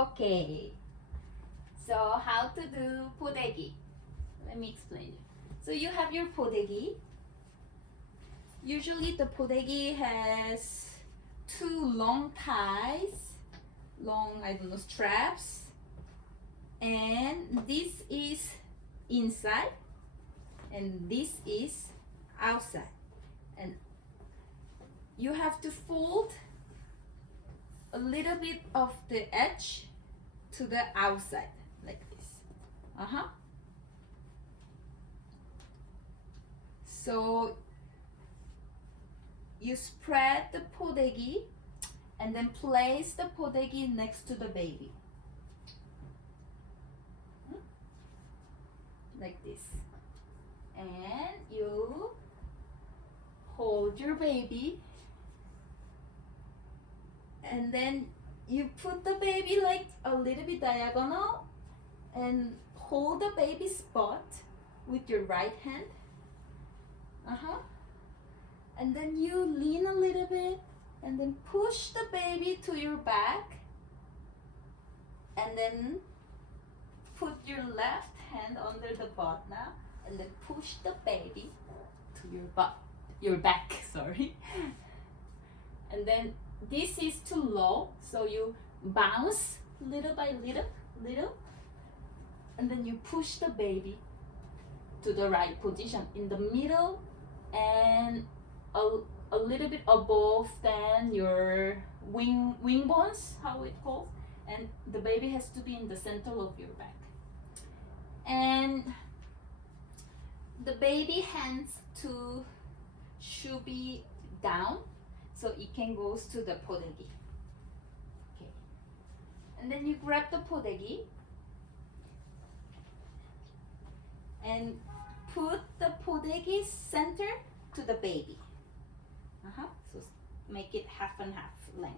Okay, so how to do Podaegi? Let me explain you. So you have your Podaegi. Usually the Podaegi has two long ties, straps, and this is inside and this is outside. And you have to fold a little bit of the edge to the outside like this. So you spread the Podaegi and then place the Podaegi next to the baby. Like this. And you hold your baby and then you put the baby like a little bit diagonal and hold the baby's spot with your right hand. And then you lean a little bit and then push the baby to your back and then put your left hand under the butt now and then push the baby to your back, sorry. And then this is too low, so you bounce little by little, and then you push the baby to the right position in the middle and a little bit above than your wing bones, how it calls, and the baby has to be in the center of your back. And the baby hands should be down so it can go to the Podaegi. Okay. And then you grab the Podaegi and put the Podaegi center to the baby. So make it half and half length,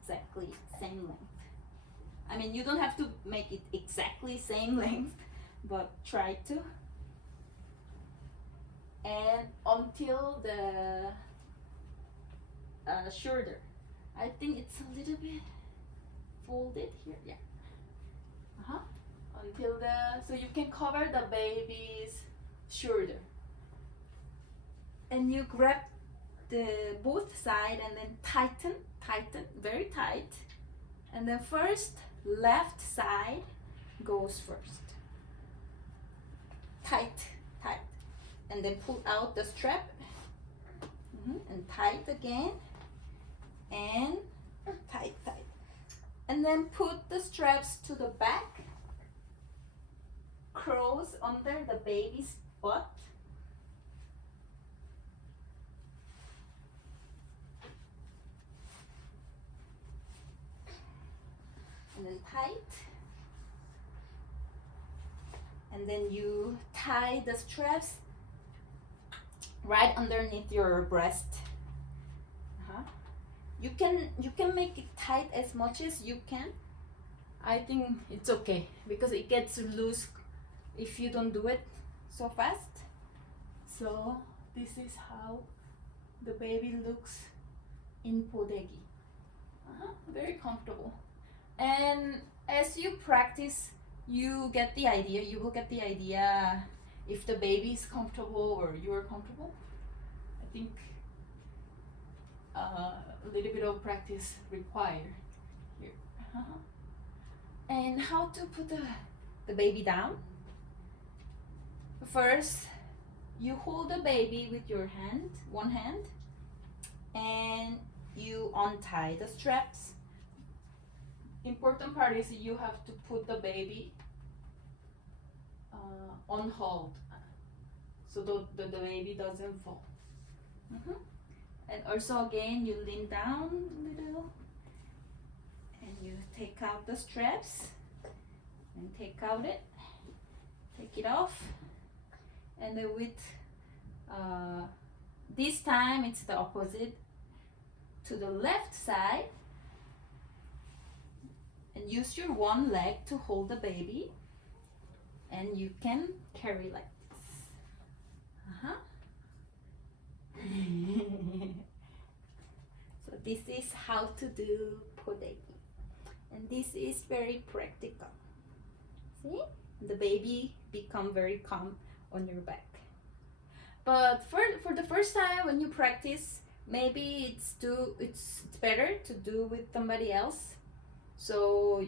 exactly same length. I mean, you don't have to make it exactly same length, but try to. And until the shoulder. I think it's a little bit folded here. Yeah. Until so you can cover the baby's shoulder. And you grab the both side and then tighten, very tight. And then first, left side goes first. Tight. And then pull out the strap. And tight again. And tight. And then put the straps to the back. Cross under the baby's butt. And then tight. And then you tie the straps right underneath your breast. You can make it tight as much as you can. I think it's okay because it gets loose if you don't do it so fast. So this is how the baby looks in Podaegi. Very comfortable. And as you practice, you will get the idea if the baby is comfortable or you're comfortable. I think a little bit of practice required here. And how to put the baby down? First, you hold the baby with your one hand, and you untie the straps. Important part is you have to put the baby on hold so the baby doesn't fall. And also again, you lean down a little and you take out the straps and take it off. And then with this time it's the opposite to the left side, and use your one leg to hold the baby, and you can carry like this. So this is how to do Podaegi. And this is very practical. See? The baby become very calm on your back. But for the first time when you practice, maybe it's better to do with somebody else. So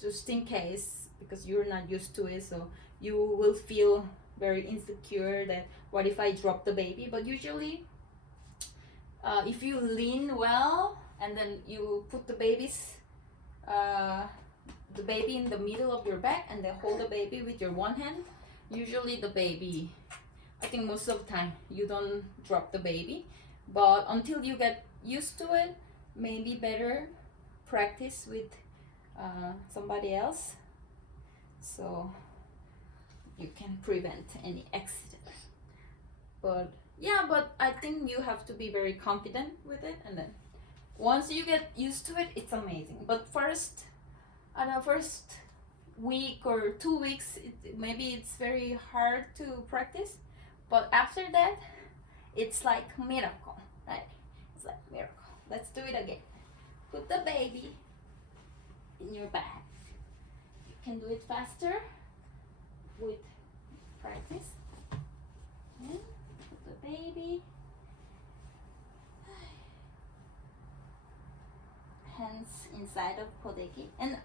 just in case, because you're not used to it, so you will feel very insecure that what if I drop the baby. But usually if you lean well and then you put the baby in the middle of your back and then hold the baby with your one hand, usually the baby, I think most of the time you don't drop the baby. But until you get used to it, maybe better practice with somebody else, so you can prevent any accident. But yeah, but I think you have to be very confident with it, and then once you get used to it, it's amazing. But first week or 2 weeks, maybe it's very hard to practice, but after that it's like miracle, right? It's like miracle. Let's do it again. Put the baby in your bag. You can do it faster with practice. And put the baby, hands inside of Podaegi, and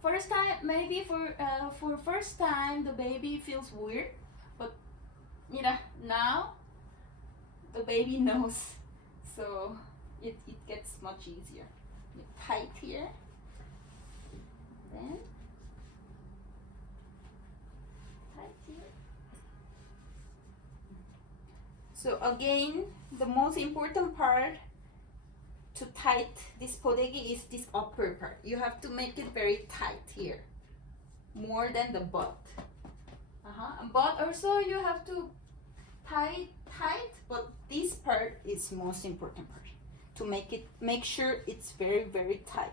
first time, maybe for first time the baby feels weird, but you know, now the baby knows, so it gets much easier. You tight here, then tight here. So again, the most important part to tight this Podaegi is this upper part. You have to make it very tight here, more than the butt. But also you have to tight, but this part is most important part, to make sure it's very, very tight,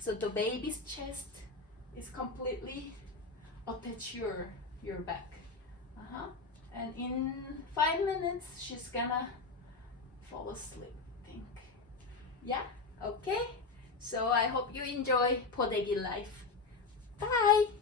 so the baby's chest is completely attached your back. And in 5 minutes she's gonna fall asleep, I think. Yeah, okay. So I hope you enjoy Podaegi life. Bye.